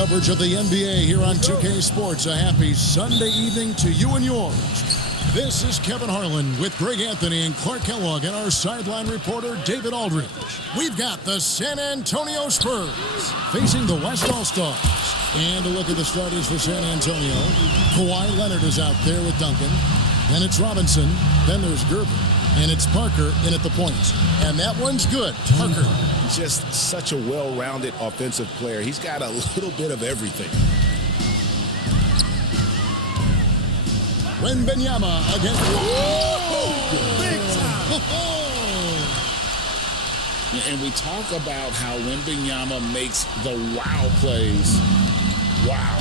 coverage of the NBA here on 2K Sports. A happy Sunday evening to you and yours. This is Kevin Harlan with Greg Anthony and Clark Kellogg and our sideline reporter David Aldridge. We've got the San Antonio Spurs facing the West All-Stars. And a look at the starters for San Antonio. Kawhi Leonard is out there with Duncan. Then it's Robinson. Then there's Gerber. And it's Parker in at the point. And that one's good. Parker. Just such a well-rounded offensive player. He's got a little bit of everything. Wembanyama against... Big time! And we talk about how Wembanyama makes the wow plays. Wow.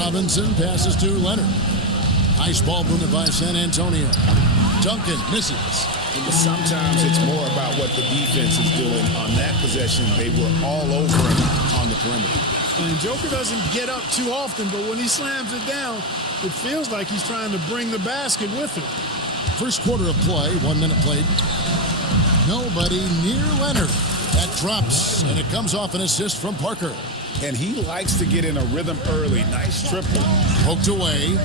Robinson passes to Leonard. Nice ball movement by San Antonio. Duncan misses. Sometimes it's more about what the defense is doing. On that possession, they were all over him on the perimeter. And Joker doesn't get up too often, but when he slams it down, it feels like he's trying to bring the basket with him. First quarter of play, 1 minute played. Nobody near Leonard. That drops, and it comes off an assist from Parker. And he likes to get in a rhythm early. Nice triple. Poked away.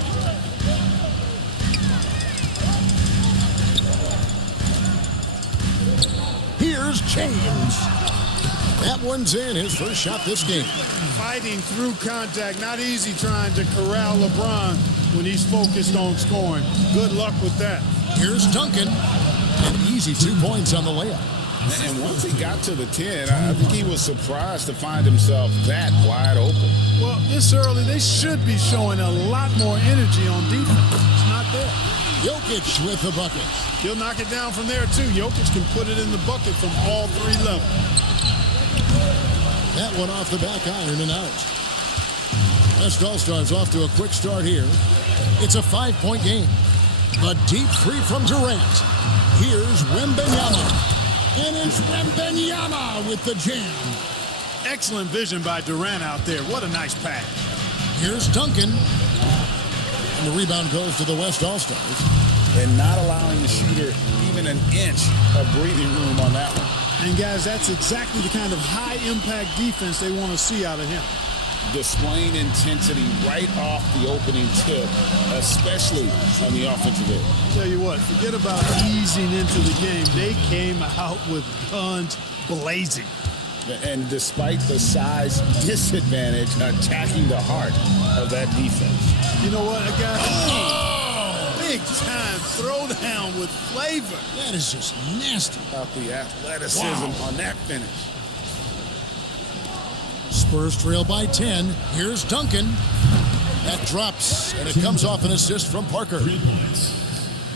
Here's James. That one's in, his first shot this game. Fighting through contact, not easy trying to corral LeBron when he's focused on scoring. Good luck with that. Here's Duncan. An easy 2 points on the layup. And once he got to the 10, I think he was surprised to find himself that wide open. Well, this early, they should be showing a lot more energy on defense. It's not there. Jokic with the bucket. He'll knock it down from there, too. Jokic can put it in the bucket from all 3 levels. That one off the back iron and out. West All-Stars off to a quick start here. It's a 5-point game. A deep three from Durant. Here's Wembanyama. And it's Wembanyama with the jam. Excellent vision by Durant out there. What a nice pass. Here's Duncan. And the rebound goes to the West All-Stars. And not allowing the shooter even an inch of breathing room on that one. And guys, that's exactly the kind of high-impact defense they want to see out of him. Displaying intensity right off the opening tip, especially on the offensive end. Tell you what, forget about easing into the game. They came out with guns blazing. And despite the size disadvantage, attacking the heart of that defense. You know what, guys? Big time throwdown with flavor. That is just nasty. About the athleticism on that finish. Spurs trail by 10. Here's Duncan. That drops, and it comes off an assist from Parker.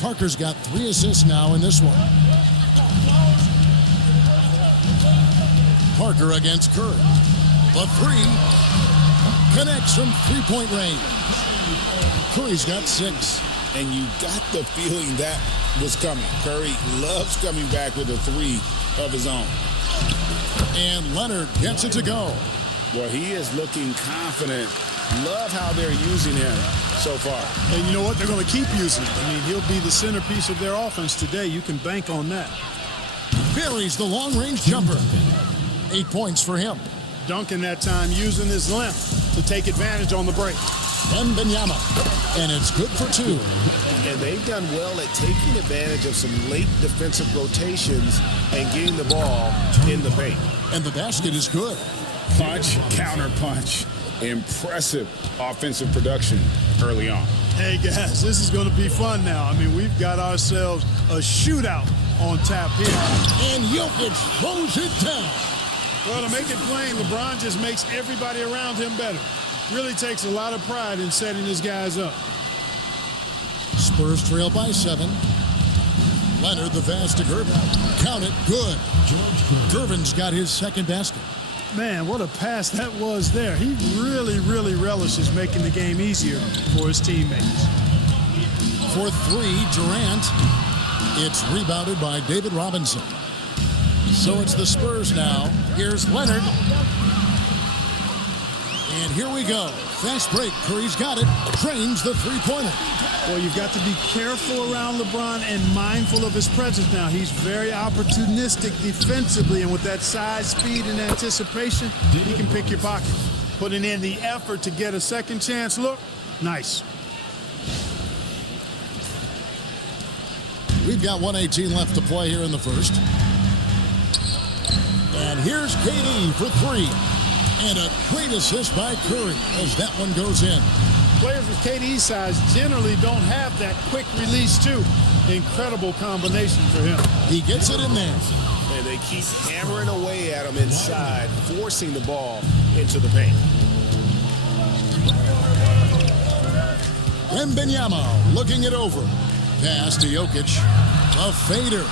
Parker's got 3 assists now in this one. Parker against Curry. The 3 connects from 3-point range. Curry's got 6. And you got the feeling that was coming. Curry loves coming back with a 3 of his own. And Leonard gets it to go. Well, he is looking confident. Love how they're using him so far. And you know what? They're going to keep using him. I mean, he'll be the centerpiece of their offense today. You can bank on that. Buries the long-range jumper. 8 points for him. Duncan that time using his length to take advantage on the break. Wembanyama. And it's good for 2. And they've done well at taking advantage of some late defensive rotations and getting the ball in the paint. And the basket is good. Punch, counter punch. Impressive offensive production early on. Hey, guys, this is going to be fun now. I mean, we've got ourselves a shootout on tap here. And Jokic throws it down. Well, to make it plain, LeBron just makes everybody around him better. Really takes a lot of pride in setting his guys up. Spurs trail by 7. Leonard the pass to Gervin. Count it, good. Gervin's got his second basket. Man, what a pass that was there. He really, really relishes making the game easier for his teammates. For 3, Durant. It's rebounded by David Robinson. So it's the Spurs now. Here's Leonard. And here we go. Fast break. Curry's got it. Drains the three-pointer. Well, you've got to be careful around LeBron and mindful of his presence now. He's very opportunistic defensively, and with that size, speed, and anticipation, he can pick your pocket. Putting in the effort to get a second chance look, nice. We've got 1:18 left to play here in the first. And here's KD for three. And a great assist by Curry as that one goes in. Players with KD's size generally don't have that quick release, too. Incredible combination for him. He gets it in there. And they keep hammering away at him inside, forcing the ball into the paint. Wembanyama looking it over. Pass to Jokic. A fader.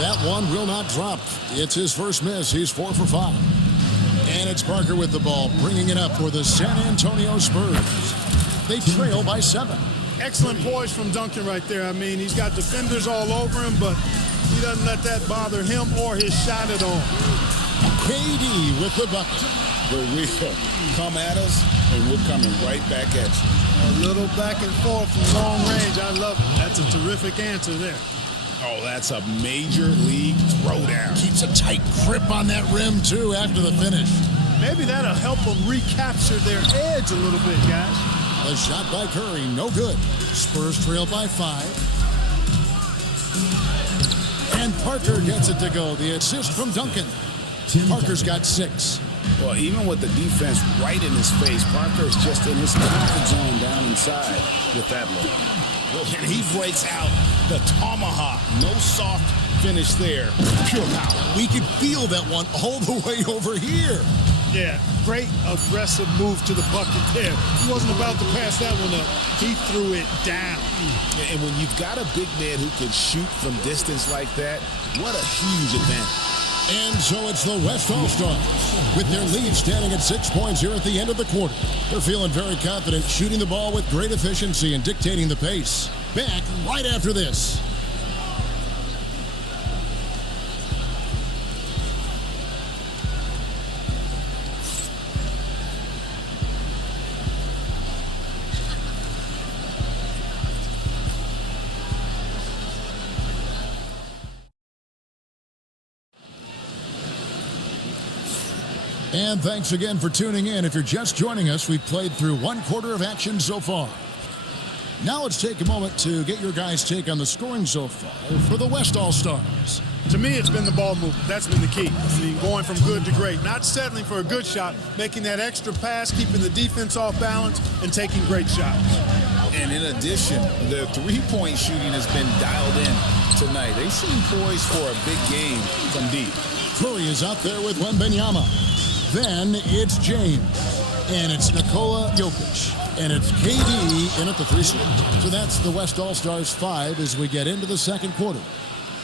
That one will not drop. It's his first miss. He's 4 for 5. And it's Parker with the ball, bringing it up for the San Antonio Spurs. They trail by 7. Excellent poise from Duncan right there. I mean, he's got defenders all over him, but he doesn't let that bother him or his shot at all. KD with the bucket. The wheel. Come at us, and we're coming right back at you. A little back and forth from long range. I love it. That's a terrific answer there. Oh, that's a major league throwdown. Keeps a tight grip on that rim, too, after the finish. Maybe that'll help them recapture their edge a little bit, guys. A shot by Curry, no good. Spurs trail by 5. And Parker gets it to go. The assist from Duncan. Parker's got 6. Well, even with the defense right in his face, Parker is just in his comfort zone down inside with that look. And he breaks out the tomahawk. No soft finish there. Pure power. We could feel that one all the way over here. Yeah, great aggressive move to the bucket there. He wasn't about to pass that one up. He threw it down. Yeah, and when you've got a big man who can shoot from distance like that, what a huge advantage. And so it's the West All-Stars with their lead standing at 6 points here at the end of the quarter. They're feeling very confident, shooting the ball with great efficiency and dictating the pace. Back right after this. And thanks again for tuning in. If you're just joining us, we've played through 1 quarter of action so far. Now let's take a moment to get your guys' take on the scoring so far for the West All-Stars. To me, it's been the ball movement. That's been the key. I mean, going from good to great. Not settling for a good shot, making that extra pass, keeping the defense off balance, and taking great shots. And in addition, the three-point shooting has been dialed in tonight. They seem poised for a big game from deep. Curry is out there with Wembanyama. Then it's James. And it's Nikola Jokic. And it's KD in at the 3 slot. So that's the West All-Stars 5 as we get into the second quarter.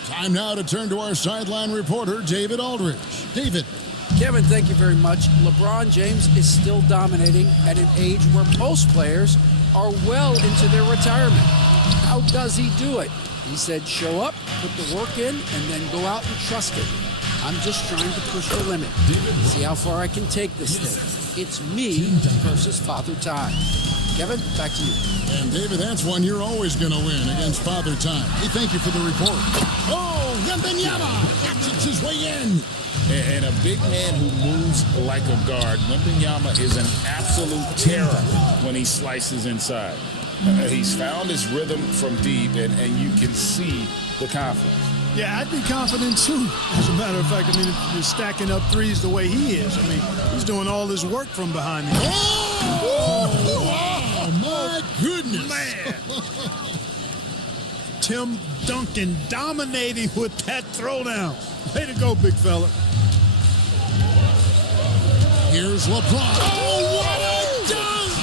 Time now to turn to our sideline reporter, David Aldridge. David. Kevin, thank you very much. LeBron James is still dominating at an age where most players are well into their retirement. How does he do it? He said, show up, put the work in, and then go out and trust it. I'm just trying to push the limit. See how far I can take this thing. It's me versus Father Time. Kevin, back to you. And David, that's one you're always going to win against Father Time. Hey, thank you for the report. Oh, Wembanyama exits his way in. And a big man who moves like a guard. Wembanyama is an absolute terror when he slices inside. He's found his rhythm from deep, and you can see the confidence. Yeah, I'd be confident too. As a matter of fact, I mean, if you're stacking up threes the way he is, I mean, he's doing all his work from behind him. Oh, my goodness. Man. Tim Duncan dominating with that throwdown. Way to go, big fella. Here's LeBron. Oh, what a dunk!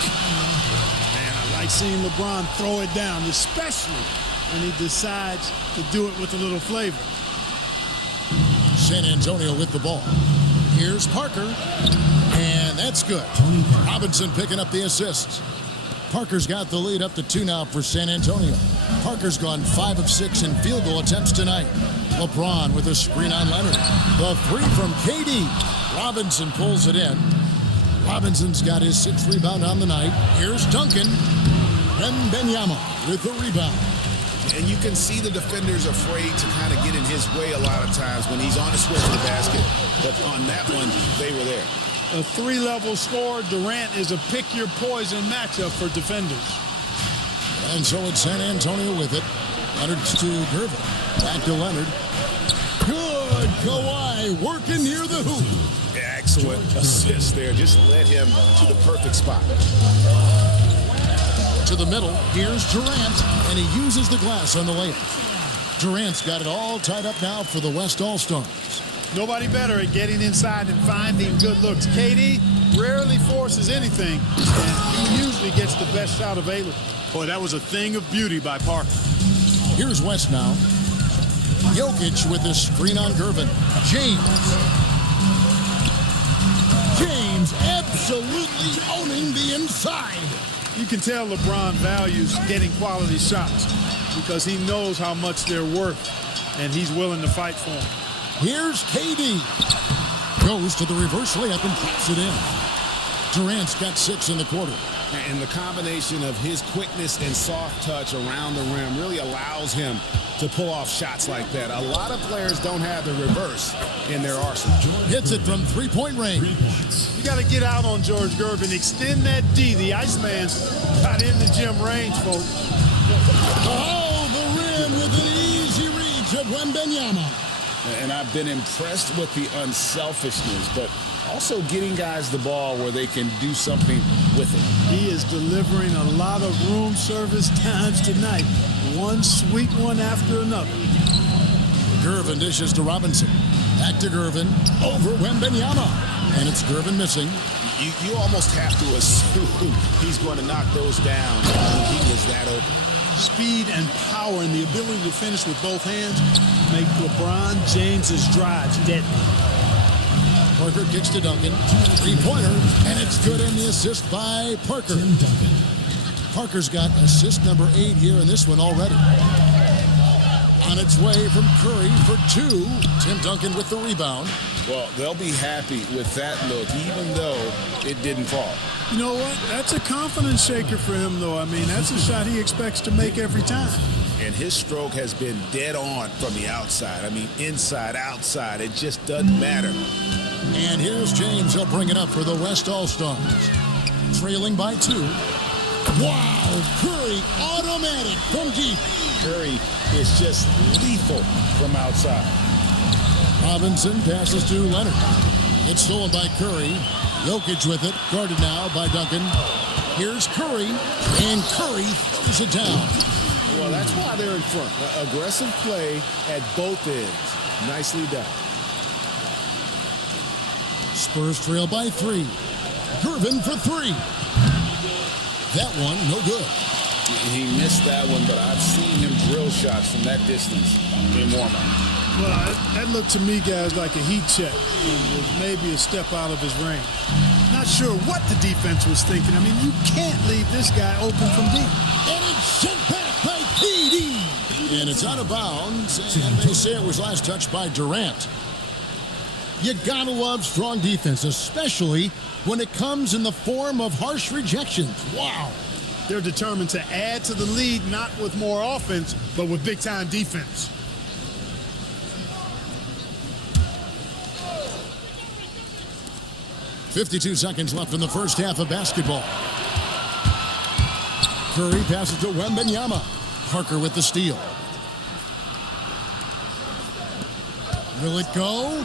Man, I like seeing LeBron throw it down, especially when he decides to do it with a little flavor. San Antonio with the ball. Here's Parker. And that's good. Robinson picking up the assist. Parker's got the lead up to 2 now for San Antonio. Parker's gone 5 of 6 in field goal attempts tonight. LeBron with a screen on Leonard. The 3 from KD. Robinson pulls it in. Robinson's got his 6th rebound on the night. Here's Duncan. Wembanyama with the rebound. And you can see the defenders afraid to kind of get in his way a lot of times when he's on his way to the basket. But on that one, they were there. A 3-level score. Durant is a pick-your-poison matchup for defenders. And so it's San Antonio with it. Leonard to Gervin. Back to Leonard. Good. Kawhi working near the hoop. Excellent assist there. Just led him to the perfect spot. To the middle. Here's Durant. And he uses the glass on the layup. Durant's got it all tied up now for the West All-Stars. Nobody better at getting inside and finding good looks. KD rarely forces anything, and he usually gets the best shot available. Boy, that was a thing of beauty by Parker. Here's West now. Jokic with the screen on Gervin. James absolutely owning the inside. You can tell LeBron values getting quality shots because he knows how much they're worth, and he's willing to fight for them. Here's KD. Goes to the reverse layup and puts it in. Durant's got 6 in the quarter. And the combination of his quickness and soft touch around the rim really allows him to pull off shots like that. A lot of players don't have the reverse in their arsenal. Hits it from 3-point range. You got to get out on George Gervin. Extend that D. The Iceman's got in the gym range, folks. Oh, the rim with an easy reach of Wembanyama. And I've been impressed with the unselfishness, but also getting guys the ball where they can do something with it. He is delivering a lot of room service times tonight. One sweet one after another. Gervin dishes to Robinson. Back to Gervin. Over Wembanyama. And it's Gervin missing. You almost have to assume he's going to knock those down when he was that open. Speed and power and the ability to finish with both hands make LeBron James's drives deadly. Parker kicks to Duncan. 3-pointer, and it's good in the assist by Parker. Parker's got assist number 8 here in this one already. On its way from Curry for 2. Tim Duncan with the rebound. Well, they'll be happy with that look, even though it didn't fall. You know what? That's a confidence shaker for him, though. I mean, that's a shot he expects to make every time. And his stroke has been dead on from the outside. I mean, inside, outside, it just doesn't matter. And here's James. He'll bring it up for the West All-Stars. Trailing by 2. Wow, Curry automatic from deep. Curry is just lethal from outside. Robinson passes to Leonard. It's stolen by Curry. Jokic with it, guarded now by Duncan. Here's Curry, and Curry throws it down. Well, that's why they're in front. Aggressive play at both ends. Nicely done. Spurs trail by 3. Gervin for 3. That one, no good. He missed that one, but I've seen him drill shots from that distance in warm-up. Well, that looked to me, guys, like a heat check. It was maybe a step out of his range. Not sure what the defense was thinking. I mean, you can't leave this guy open from deep. And it's sent back by KD. And it's out of bounds, and they say it was last touched by Durant. You gotta love strong defense, especially when it comes in the form of harsh rejections. Wow. They're determined to add to the lead, not with more offense, but with big-time defense. .52 seconds left in the first half of basketball. Curry passes to Wembanyama. Parker with the steal. Will it go?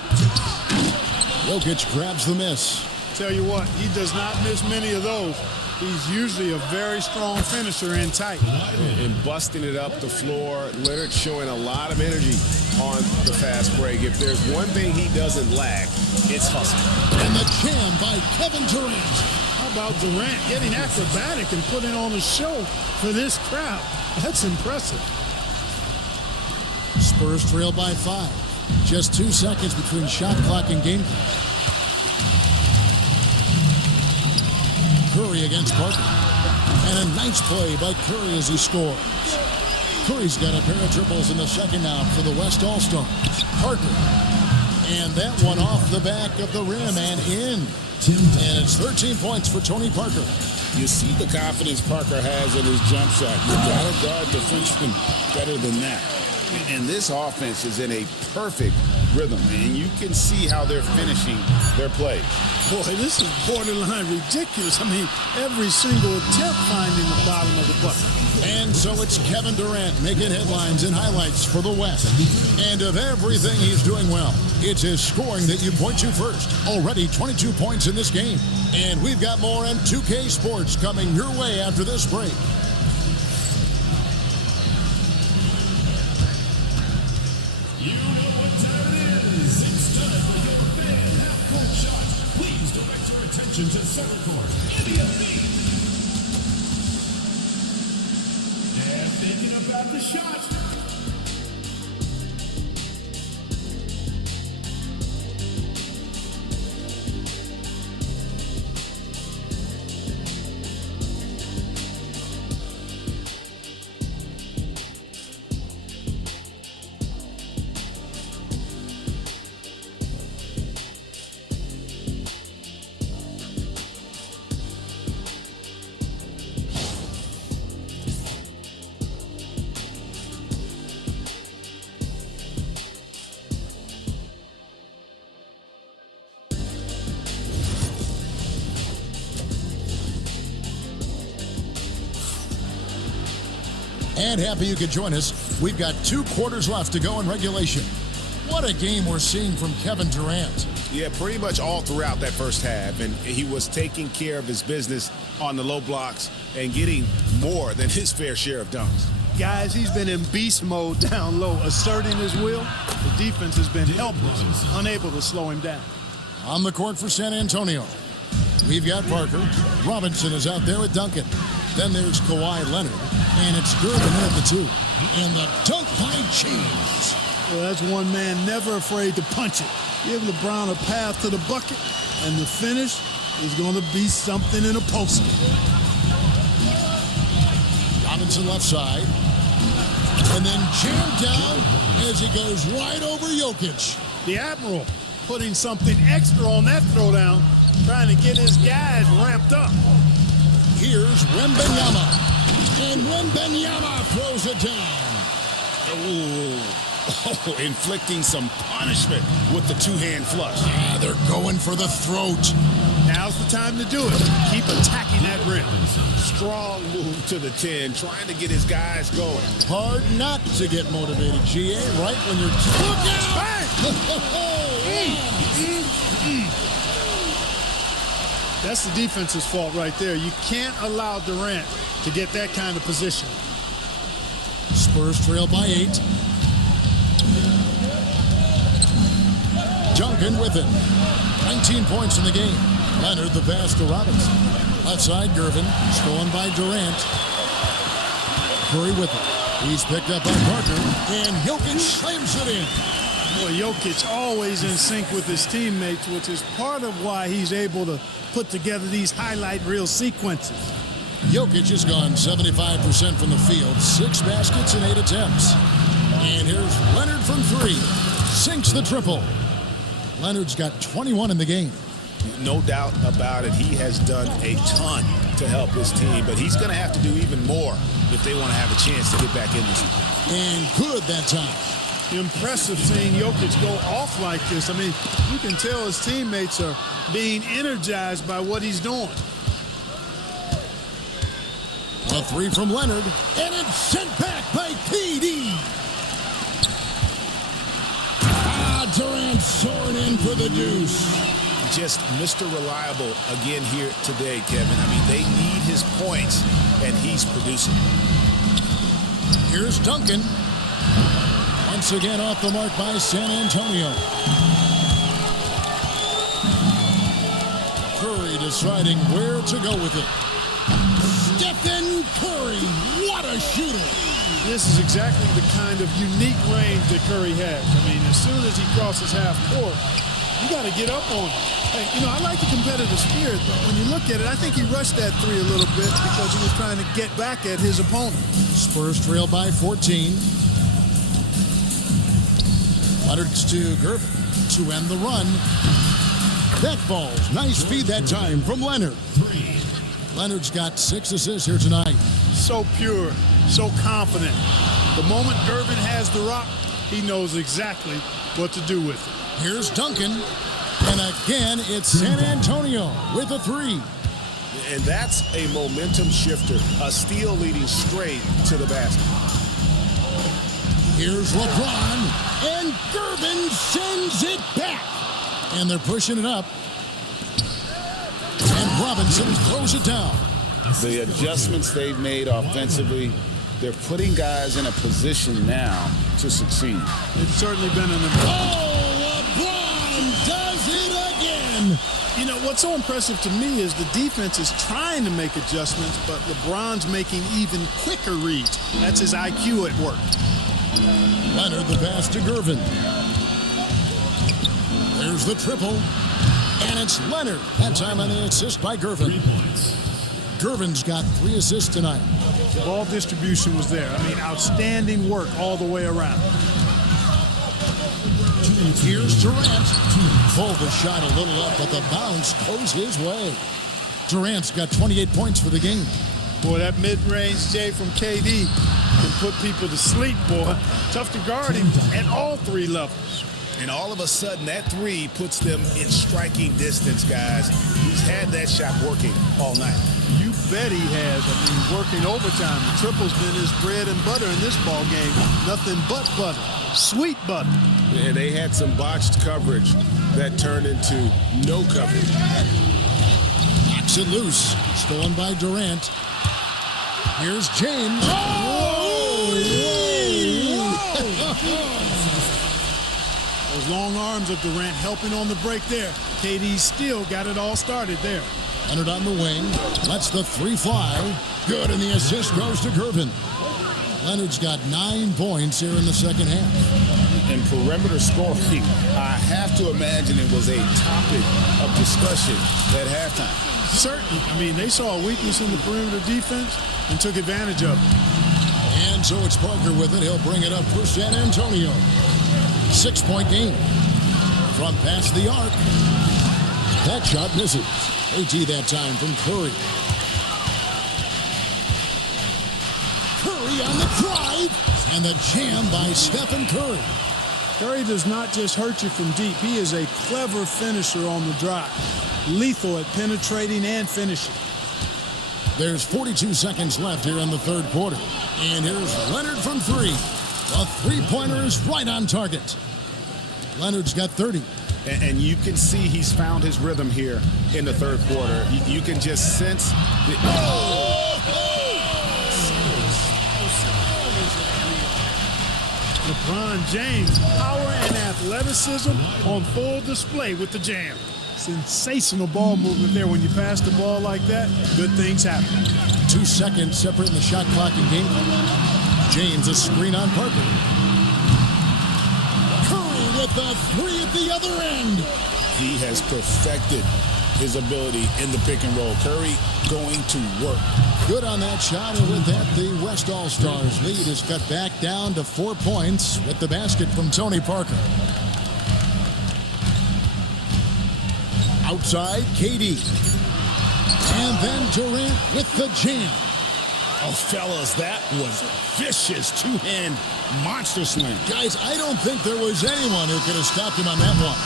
Jokic grabs the miss. Tell you what, he does not miss many of those. He's usually a very strong finisher in tight. And busting it up the floor, Leonard showing a lot of energy on the fast break. If there's one thing he doesn't lack, it's hustle. And the jam by Kevin Durant. How about Durant getting acrobatic and putting on a show for this crowd? That's impressive. Spurs trail by 5. Just 2 seconds between shot clock and game clock. Curry against Parker. And a nice play by Curry as he scores. Curry's got a pair of triples in the second half for the West All-Stars. Parker. And that one off the back of the rim and in. And it's 13 points for Tony Parker. You see the confidence Parker has in his jump shot. You got to guard defensemen better than that. And this offense is in a perfect rhythm, and you can see how they're finishing their plays. Boy, this is borderline ridiculous. I mean, every single attempt finding the bottom of the bucket. And so it's Kevin Durant making headlines and highlights for the West. And of everything he's doing well, it's his scoring that you point to first. Already 22 points in this game. And we've got more on 2K Sports coming your way after this break. You know what time it is. It's time for your fan half-court shot. Please direct your attention to center court. NBA. And thinking about the shot. And happy you could join us. We've got 2 quarters left to go in regulation. What a game we're seeing from Kevin Durant. Yeah, pretty much all throughout that first half. And he was taking care of his business on the low blocks and getting more than his fair share of dunks. Guys, he's been in beast mode down low, asserting his will. The defense has been helpless, unable to slow him down. On the court for San Antonio, we've got Parker. Robinson is out there with Duncan. Then there's Kawhi Leonard. And it's Gervin in at the 2. And the dunk by James. Well, that's one man never afraid to punch it. Give LeBron a path to the bucket, and the finish is going to be something in a poster. Robinson left side. And then jammed down as he goes right over Jokic. The Admiral putting something extra on that throwdown, trying to get his guys ramped up. Here's Wembanyama. And Wembanyama throws it down. Oh, inflicting some punishment with the 2-hand flush. Ah, they're going for the throat. Now's the time to do it. Keep attacking that rim. Strong move to the 10, trying to get his guys going. Hard not to get motivated, GA, right when you're... Look out! That's the defense's fault right there. You can't allow Durant to get that kind of position. Spurs trail by 8. Duncan with it. 19 points in the game. Leonard the pass to Robinson. Left side, Gervin. Stolen by Durant. Curry with it. He's picked up by Parker. And Jokic slams it in. Boy, Jokic always in sync with his teammates, which is part of why he's able to put together these highlight reel sequences. Jokic has gone 75% from the field. 6 baskets in 8 attempts. And here's Leonard from 3. Sinks the triple. Leonard's got 21 in the game. No doubt about it. He has done a ton to help his team, but he's going to have to do even more if they want to have a chance to get back in this one. And good that time. Impressive seeing Jokic go off like this. I mean, you can tell his teammates are being energized by what he's doing. A 3 from Leonard, and it's sent back by KD. Durant soaring in for the deuce. Just Mr. Reliable again here today, Kevin. I mean, they need his points, and he's producing. Here's Duncan. Once again off the mark by San Antonio. Curry deciding where to go with it. Stephen Curry, what a shooter. This is exactly the kind of unique range that Curry has. I mean, as soon as he crosses half court, you got to get up on him. Hey, you know, I like the competitive spirit, but when you look at it, I think he rushed that 3 a little bit because he was trying to get back at his opponent. Spurs trail by 14. Leonard's to Gervin to end the run. That falls. Nice feed that time from Leonard. Leonard's got 6 assists here tonight. So pure, so confident. The moment Gervin has the rock, he knows exactly what to do with it. Here's Duncan. And again, it's San Antonio with a 3. And that's a momentum shifter. A steal leading straight to the basket. Here's LeBron. And Gervin sends it back. And they're pushing it up. And Robinson throws it down. The adjustments they've made offensively, they're putting guys in a position now to succeed. It's certainly been an Oh, LeBron does it again. You know, what's so impressive to me is the defense is trying to make adjustments, but LeBron's making even quicker reads. That's his IQ at work. Leonard the pass to Gervin. There's the triple. And it's Leonard. That time on the assist by Gervin. Gervin's got 3 assists tonight. Ball distribution was there. I mean, outstanding work all the way around. Here's Durant. Pulled the shot a little up, but the bounce goes his way. Durant's got 28 points for the game. Boy, that mid-range J from KD can put people to sleep, boy. Tough to guard him at all 3 levels. And all of a sudden, that 3 puts them in striking distance, guys. He's had that shot working all night. You bet he has. I mean, working overtime. The triple's been his bread and butter in this ball game. Nothing but butter. Sweet butter. Yeah, they had some botched coverage that turned into no coverage. Knocks it loose. Stolen by Durant. Here's James. Those long arms of Durant helping on the break there. KD still got it all started there. Leonard on the wing. Lets the 3 fly. Good, and the assist goes to Gervin. Leonard's got 9 points here in the second half. And perimeter scoring, I have to imagine it was a topic of discussion at halftime. Certainly. I mean, they saw a weakness in the perimeter defense and took advantage of it. And so it's Parker with it. He'll bring it up for San Antonio. 6-point game. From past the arc. That shot misses. AT that time from Curry. Curry on the drive. And the jam by Stephen Curry. Curry does not just hurt you from deep. He is a clever finisher on the drive. Lethal at penetrating and finishing. There's 42 seconds left here in the third quarter. And here's Leonard from 3. A 3-pointer is right on target. Leonard's got 30. And you can see he's found his rhythm here in the third quarter. You can just sense the... LeBron James, power and athleticism on full display with the jam. Sensational ball movement there. When you pass the ball like that, good things happen. 2 seconds separating the shot clock and game clock. James a screen on Parker. Curry with the 3 at the other end. He has perfected his ability in the pick and roll. Curry going to work. Good on that shot, and with that, the West All-Stars lead is cut back down to 4 points with the basket from Tony Parker. Outside, KD. And then Durant with the jam. Oh, fellas, that was vicious two-hand monster slam. Guys, I don't think there was anyone who could have stopped him on that one.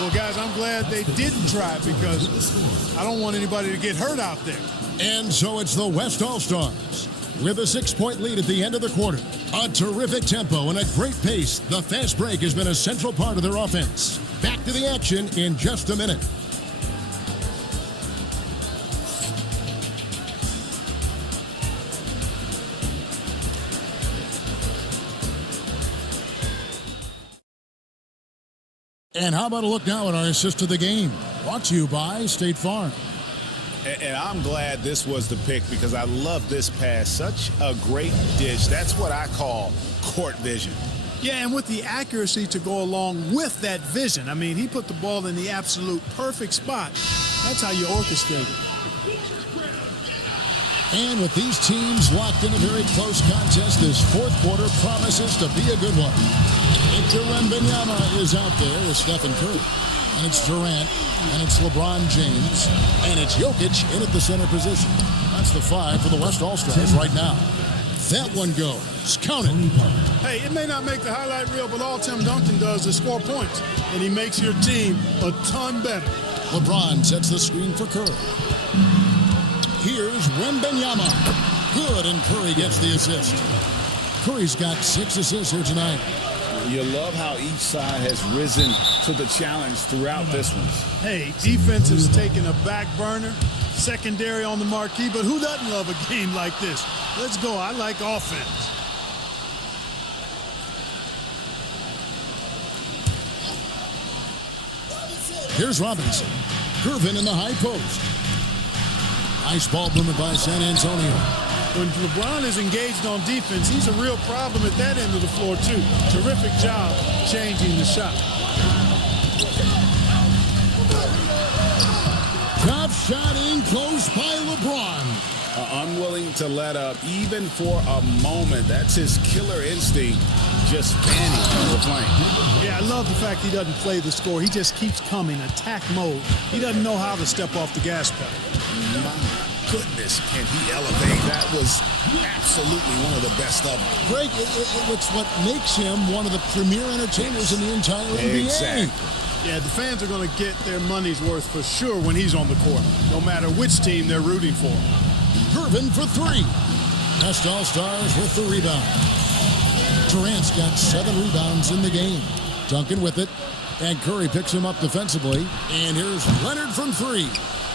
Well, guys, I'm glad they didn't try because I don't want anybody to get hurt out there. And so it's the West All-Stars with a 6-point lead at the end of the quarter. A terrific tempo and a great pace. The fast break has been a central part of their offense. Back to the action in just a minute. And how about a look now at our assist to the game? Brought to you by State Farm. And I'm glad this was the pick because I love this pass. Such a great dish. That's what I call court vision. Yeah, and with the accuracy to go along with that vision. I mean, he put the ball in the absolute perfect spot. That's how you orchestrate it. And with these teams locked in a very close contest, this fourth quarter promises to be a good one. Victor Wembanyama is out there with Stephen Curry. and it's Durant, and it's LeBron James, and it's Jokic in at the center position. That's the 5 for the West All-Stars right now. That one goes. Count it. Hey, it may not make the highlight reel, but all Tim Duncan does is score points, and he makes your team a ton better. LeBron sets the screen for Curry. Here's Wembanyama. Good, and Curry gets the assist. Curry's got 6 assists here tonight. You love how each side has risen to the challenge throughout this one. Hey, defense is taking a back burner, secondary on the marquee, but who doesn't love a game like this? Let's go. I like offense. Here's Robinson. Gervin in the high post. Nice ball movement by San Antonio. When LeBron is engaged on defense, he's a real problem at that end of the floor, too. Terrific job changing the shot. Top shot in close by LeBron. Unwilling to let up even for a moment. That's his killer instinct, just fanning on the flame. Yeah, I love the fact he doesn't play the score. He just keeps coming, attack mode. He doesn't know how to step off the gas pedal. My goodness, can he elevate? That was absolutely one of the best of them. Greg, it's what makes him one of the premier entertainers in the entire NBA. Exactly. Yeah, the fans are going to get their money's worth for sure when he's on the court, no matter which team they're rooting for. Gervin for 3. West All-Stars with the rebound. Durant's got 7 rebounds in the game. Duncan with it, and Curry picks him up defensively. And here's Leonard from 3.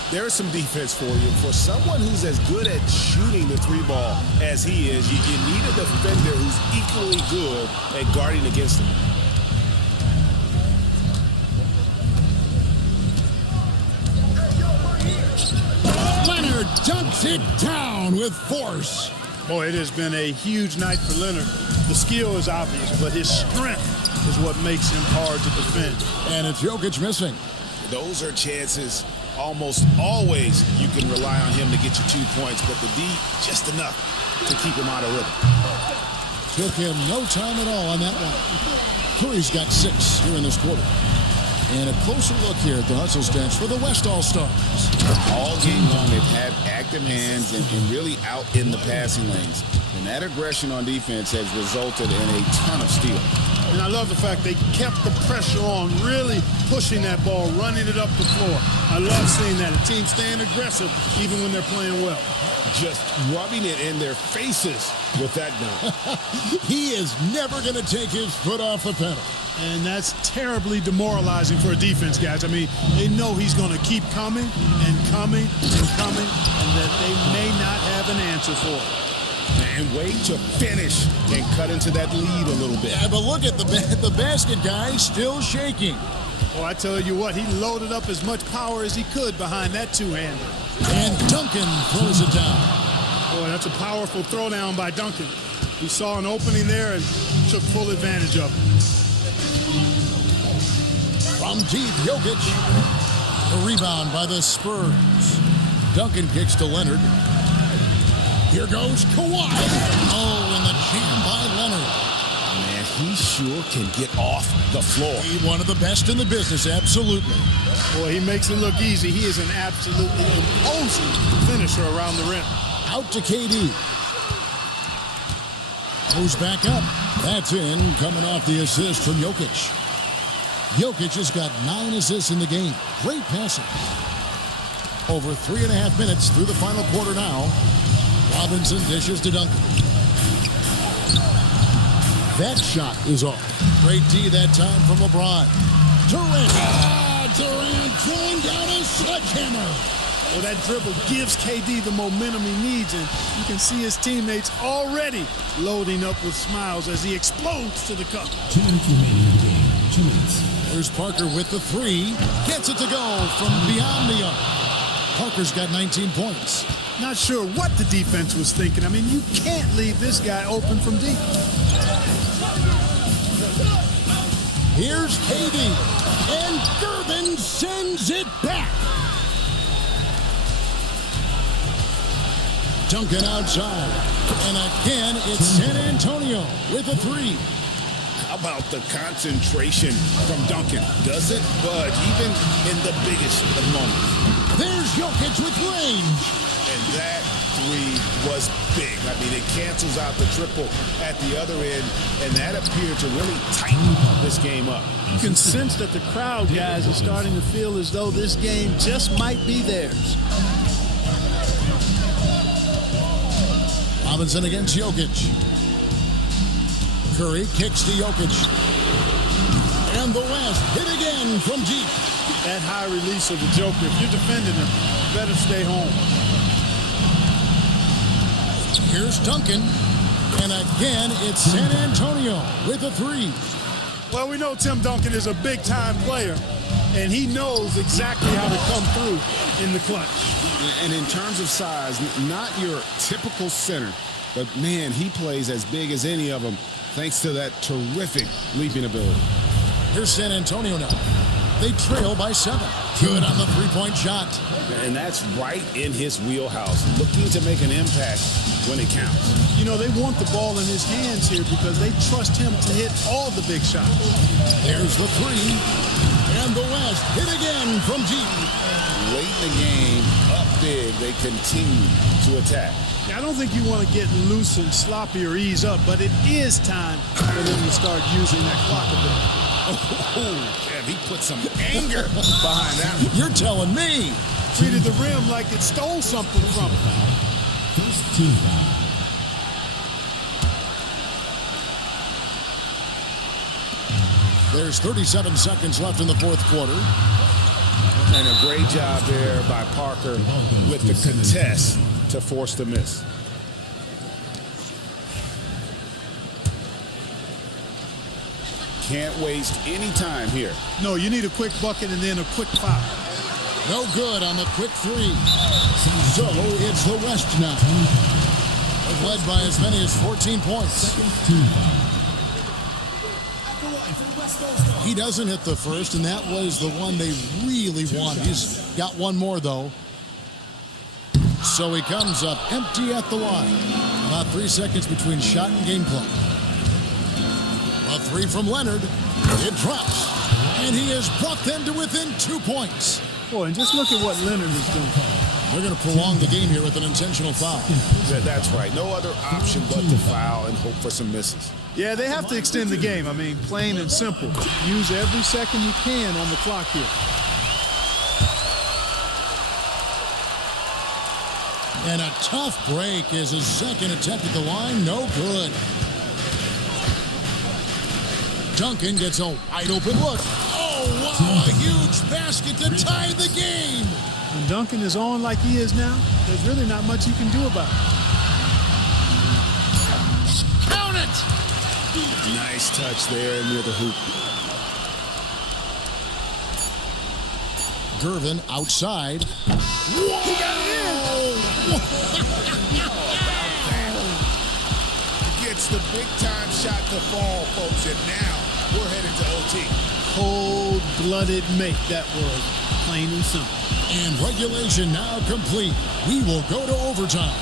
There's some defense for you. For someone who's as good at shooting the 3 ball as he is, you need a defender who's equally good at guarding against him. Leonard dunks it down with force. Boy, it has been a huge night for Leonard. The skill is obvious, but his strength is what makes him hard to defend. And it's Jokic missing. Those are chances. Almost always you can rely on him to get you 2 points, but the D, just enough to keep him out of rhythm. Took him no time at all on that one. Curry's got 6 here in this quarter. And a closer look here at the hustle stats for the West All-Stars. All game long, they've had active hands and really out in the passing lanes. And that aggression on defense has resulted in a ton of steals. And I love the fact they kept the pressure on, really pushing that ball, running it up the floor. I love seeing that. A team staying aggressive even when they're playing well. Just rubbing it in their faces with that gun. He is never going to take his foot off the pedal. And that's terribly demoralizing for a defense, guys. I mean, they know he's going to keep coming and coming and coming, and that they may not have an answer for it. And wait to finish and cut into that lead a little bit. Yeah, but look at the basket guy still shaking. Well, I tell you what, he loaded up as much power as he could behind that two-hander. And Duncan throws it down. Boy, that's a powerful throwdown by Duncan. He saw an opening there and took full advantage of it. From deep, Jokic. The rebound by the Spurs. Duncan kicks to Leonard. Here goes Kawhi. Oh, and the jam by Leonard. Man, he sure can get off the floor. He's one of the best in the business, absolutely. Boy, he makes it look easy. He is an absolutely imposing finisher around the rim. Out to KD. Goes back up. That's in, coming off the assist from Jokic. Jokic has got 9 assists in the game. Great passing. Over 3.5 minutes through the final quarter now. Robinson dishes to Duncan. That shot is off. Great D that time from LeBron. Durant. Durant throwing down a sledgehammer. Well, that dribble gives KD the momentum he needs, and you can see his teammates already loading up with smiles as he explodes to the cup. 2 minutes remaining in the game. 2 minutes. There's Parker with the 3. Gets it to go from beyond the arc. Parker's got 19 points. Not sure what the defense was thinking. I mean, you can't leave this guy open from deep. Here's KD, and Gervin sends it back. Duncan outside, and again it's San Antonio with a 3. How about the concentration from Duncan? Doesn't budge, even in the biggest of moments. There's Jokic with range. And that three was big. I mean, it cancels out the triple at the other end, and that appeared to really tighten this game up. You can sense that the crowd, guys, are starting to feel as though this game just might be theirs. Robinson against Jokic. Curry kicks to Jokic. And the West hit again from deep. That high release of the Joker, if you're defending him, better stay home. Here's Duncan. And again, it's San Antonio with a three. Well, we know Tim Duncan is a big-time player, and he knows exactly how to come through in the clutch. And in terms of size, not your typical center, but man, he plays as big as any of them thanks to that terrific leaping ability. Here's San Antonio now. They trail by 7. Good on the three-point shot. And that's right in his wheelhouse, looking to make an impact when it counts. You know, they want the ball in his hands here because they trust him to hit all the big shots. There's the three. And the West hit again from deep. Late in the game, up big, they continue to attack. I don't think you want to get loose and sloppy or ease up, but it is time for them to start using that clock a bit. Oh, Kev, he put some anger behind that one. You're telling me. Treated the rim like it stole something from him. First team foul. There's 37 seconds left in the fourth quarter. And a great job there by Parker with the contest to force the miss. Can't waste any time here. No, you need a quick bucket and then a quick foul. No good on the quick three. So it's the West now. They've led by as many as 14 points. He doesn't hit the first, and that was the one they really wanted. He's got one more, though. So he comes up empty at the line. About 3 seconds between shot and game clock. A three from Leonard. It drops. And he has brought them to within 2 points. Boy, and just look at what Leonard is doing. They're going to prolong the game here with an intentional foul. Yeah, that's right. No other option but to foul and hope for some misses. Yeah, they have to extend the game. I mean, plain and simple. Use every second you can on the clock here. And a tough break is his second attempt at the line. No good. Duncan gets a wide open look. Oh, wow, a huge basket to tie the game. When Duncan is on like he is now, there's really not much you can do about it. Count it. Nice touch there near the hoop. Gervin outside. Gets the big-time shot to fall, folks, and now we're headed to OT. Cold-blooded make that was, plain and simple. And regulation now complete. We will go to overtime.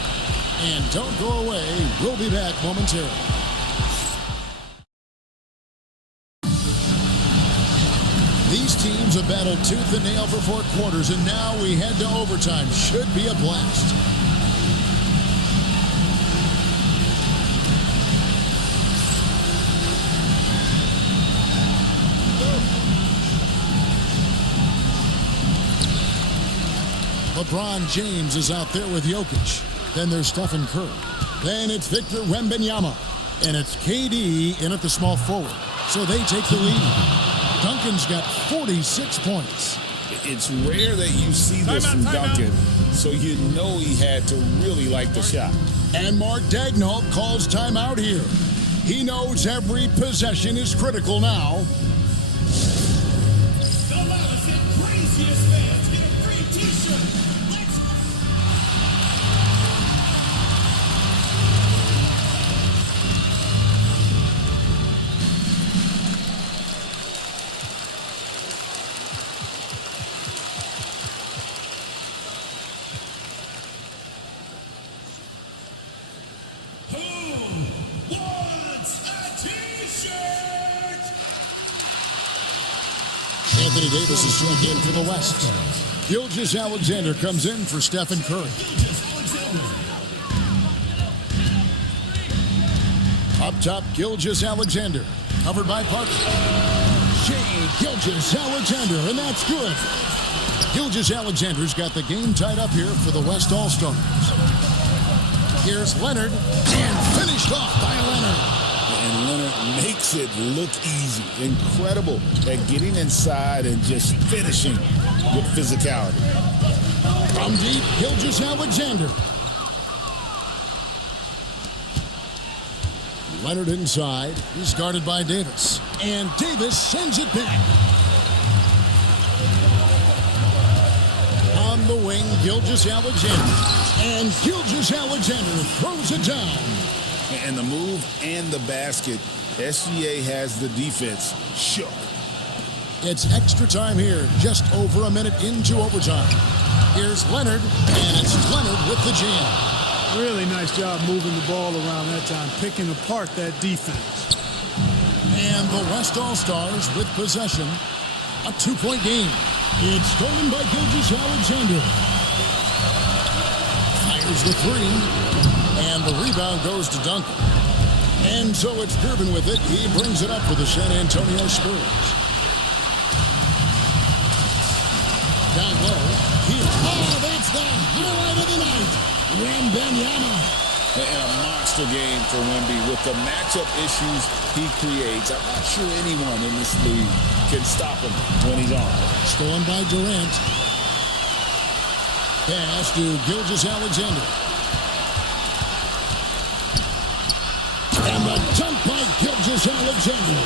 And don't go away. We'll be back momentarily. These teams have battled tooth and nail for 4 quarters, and now we head to overtime. Should be a blast. LeBron James is out there with Jokic. Then there's Stephen Curry. Then it's Victor Wembanyama. And it's KD in at the small forward. So they take the lead. Duncan's got 46 points. It's rare that you see this from Duncan, so you know he had to really like the shot. And Mark Daigneault calls timeout here. He knows every possession is critical now. The loudest and craziest fans get a free t-shirt. Who wants a t-shirt? Anthony Davis is checked in for the West. Gilgeous-Alexander comes in for Stephen Curry. Up top, Gilgeous-Alexander, covered by Parker. Shai Gilgeous-Alexander, and that's good. Gilgeous-Alexander's got the game tied up here for the West All-Stars. Here's Leonard, and finished off by Leonard. And Leonard makes it look easy. Incredible at getting inside and just finishing with physicality. From deep, Gilgeous-Alexander. Leonard inside. He's guarded by Davis. And Davis sends it back. On the wing, Gilgeous-Alexander. And Gilgeous-Alexander throws it down. And the move and the basket, SGA has the defense shook. It's extra time here, just over a minute into overtime. Here's Leonard, and it's Leonard with the jam. Really nice job moving the ball around that time, picking apart that defense. And the West All-Stars with possession. A 2-point game. It's stolen by Gilgeous-Alexander. Fires the three. And the rebound goes to Duncan. And so it's Durbin with it. He brings it up for the San Antonio Spurs. Down low. That's the highlight of the night. Wembanyama. And a monster game for Wemby with the matchup issues he creates. I'm not sure anyone in this league can stop him when he's on. Stolen by Durant. Pass to Gilgeous-Alexander. And the dunk by Gilgeous-Alexander.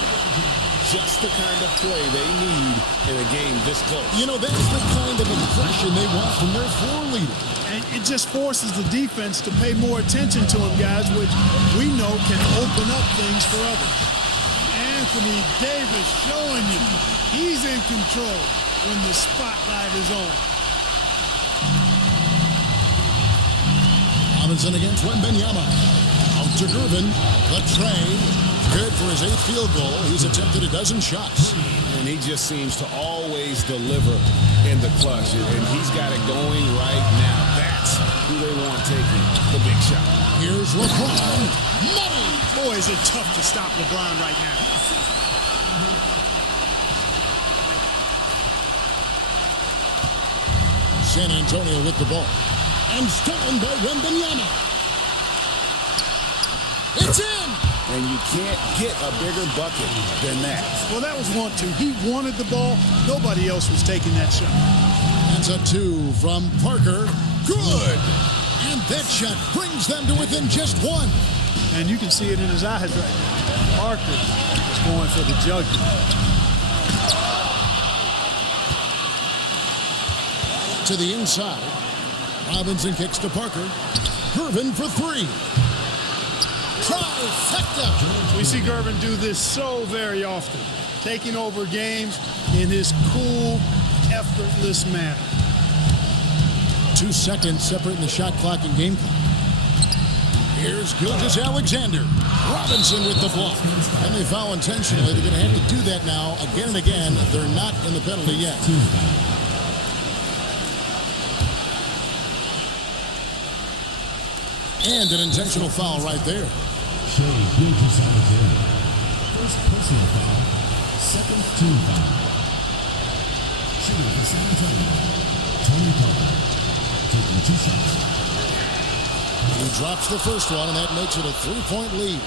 Just the kind of play they need in a game this close. You know, that's the kind of impression they want from their floor leader. And it just forces the defense to pay more attention to him, guys, which we know can open up things for others. Anthony Davis showing you he's in control when the spotlight is on. Robinson against Wembanyama. Out to Durbin. The trade. Good for his 8th field goal. He's attempted a dozen shots. And he just seems to always deliver in the clutch. And he's got it going right now. That's who they want taking the big shot. Here's LeBron. Money! Boy, is it tough to stop LeBron right now. San Antonio with the ball. And stolen by Wembanyama. It's in! And you can't get a bigger bucket than that. Well, that was 1-2. He wanted the ball. Nobody else was taking that shot. That's a 2 from Parker. Good! And that shot brings them to within just 1. And you can see it in his eyes right now. Parker is going for the jugular. To the inside. Robinson kicks to Parker. Gervin for 3. Trifecta. We see Gervin do this so very often, taking over games in his cool, effortless manner. 2 seconds separating the shot clock and game clock. Here's Gilgeous-Alexander. Robinson with the block. And they foul intentionally. They're going to have to do that now again and again. They're not in the penalty yet. And an intentional foul right there. Shai Gilgeous-Alexander. First personal foul, second team foul. Shooting for San Antonio, Tony Parker, taking 2 shots. He drops the first one, and that makes it a 3-point lead.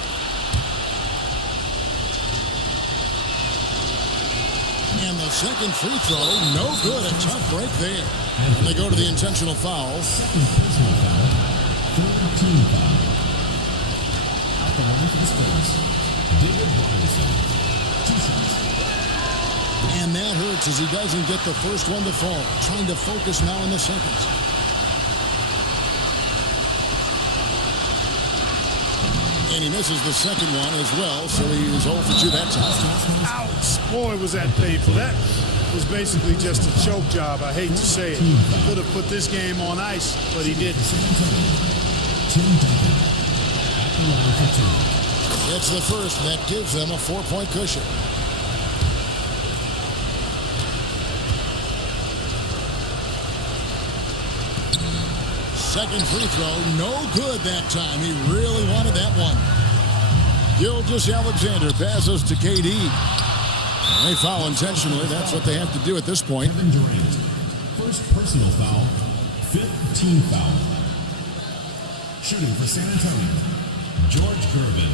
And the second free throw, no good. A tough break there. And they go to the intentional foul. Second personal foul, third team foul. Out the line for the Spurs, David Robinson, 2 shots. And that hurts as he doesn't get the first one to fall. Trying to focus now on the second. And he misses the second one as well, so he was 0 for 2 that time. Ouch! Boy, was that painful. That was basically just a choke job. I hate to say it. Could have put this game on ice, but he didn't. Tim Duncan, at the line for 2. It's the first that gives them a 4-point cushion. Second free throw, no good that time. He really wanted that one. Gilgeous-Alexander passes to KD. They foul intentionally. That's what they have to do at this point. Kevin Durant. First personal foul. Fifth team foul. Shooting for San Antonio. George Gervin.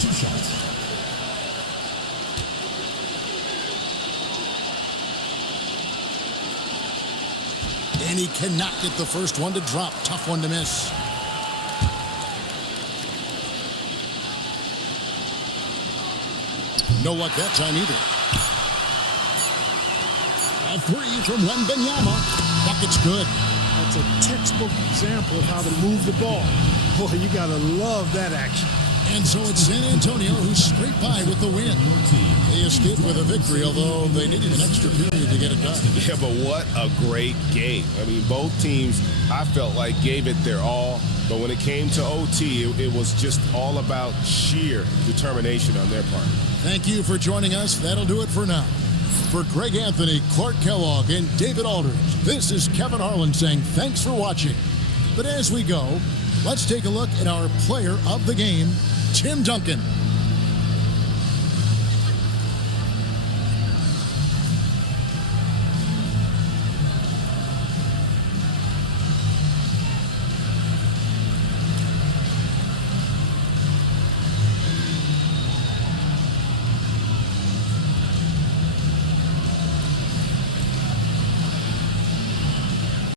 2 shots. And he cannot get the first one to drop. Tough one to miss. No luck that time either. A 3 from Wembanyama. Bucket's good. That's a textbook example of how to move the ball. Boy, you got to love that action. And so it's San Antonio who scraped by with the win. They escaped with a victory, although they needed an extra period to get it done. Yeah, but what a great game. I mean, both teams, I felt like, gave it their all. But when it came to OT, it was just all about sheer determination on their part. Thank you for joining us. That'll do it for now. For Greg Anthony, Clark Kellogg, and David Aldridge, this is Kevin Harlan saying thanks for watching. But as we go, let's take a look at our player of the game, Tim Duncan.